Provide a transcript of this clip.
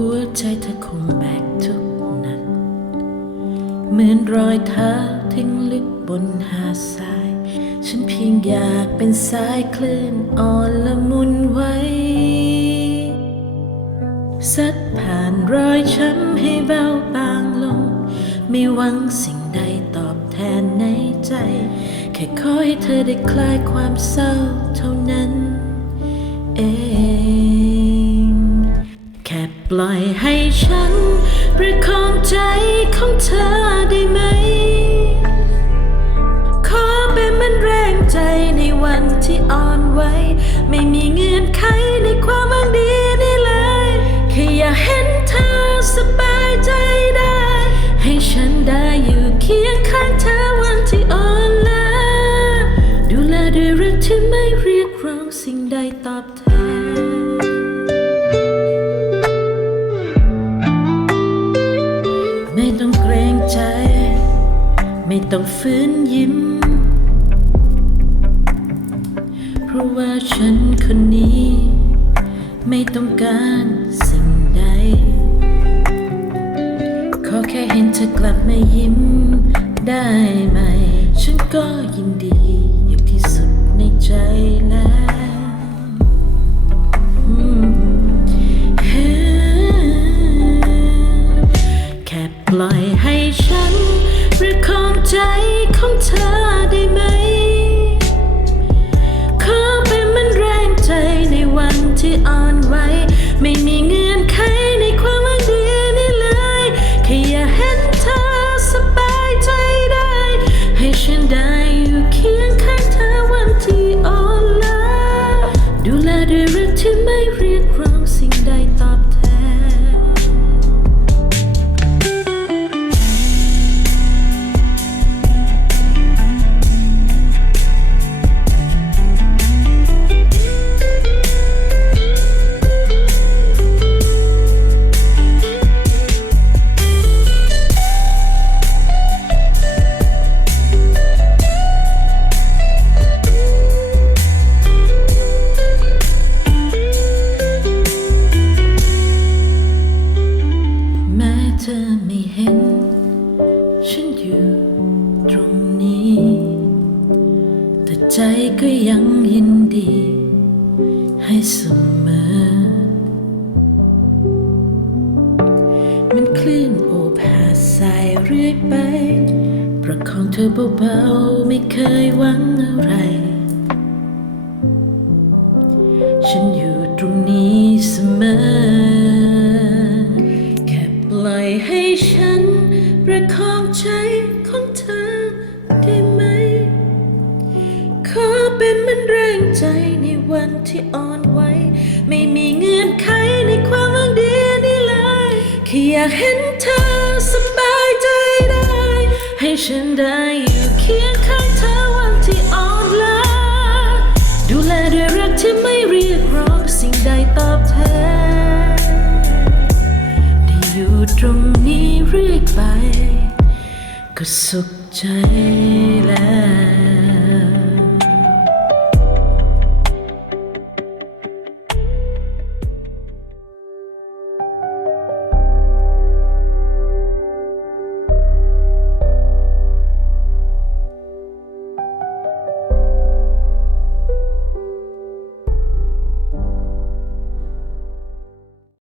หัวใจเธอคงแบกทุกหนัก เหมือนรอยเท้าทิ้งลึกบนหาดทราย ฉันเพียงอยากเป็นสายคลื่นอ่อนละมุนไว้ สัดผ่านรอยช้ำให้เบาบางลง ไม่หวังสิ่งใดตอบแทนในใจ แค่ขอให้เธอได้คลายความเศร้าเท่านั้น เอง ปล่อยให้ฉัน ประคองใจของเธอได้ไหม ขอเป็นมันแรงใจในวันที่อ่อนไหวไม่มีเงื่อนไขในความหวังดีนี่เลยแค่อยากเห็นเธอสบายใจได้ ให้ฉันได้อยู่เคียงข้างเธอวันที่อ่อนล้าดูแลด้วยรักที่ไม่เรียกร้องสิ่งใดตอบแทน ต้องฝืนยิ้ม เพราะว่าฉันคนนี้ ได้ ธอไม่เห็น ฉันอยู่ตรงนี้ แต่ใจก็ยังยินดี ให้เสมอ มันคลื่นโอบหาดทรายเรื่อยไป ประคองเธอเบาๆ ไม่เคยหวังอะไร ฉันอยู่ตรงนี้เสมอ องใจของเธอได้ไหม ขอเป็นมันแรงใจในวันที่อ่อนไหวไม่มีเงื่อนไขในความหวังดีนี่เลยแค่อยากเห็นเธอสบายใจได้ ให้ฉันได้อยู่เคียงข้างเธอวันที่อ่อนล้าดูแลด้วยรักที่ไม่เรียกร้องสิ่งใดตอบแทนได้อยู่ตรงนี้เรื่อยไป ก็สุขใจแล้ว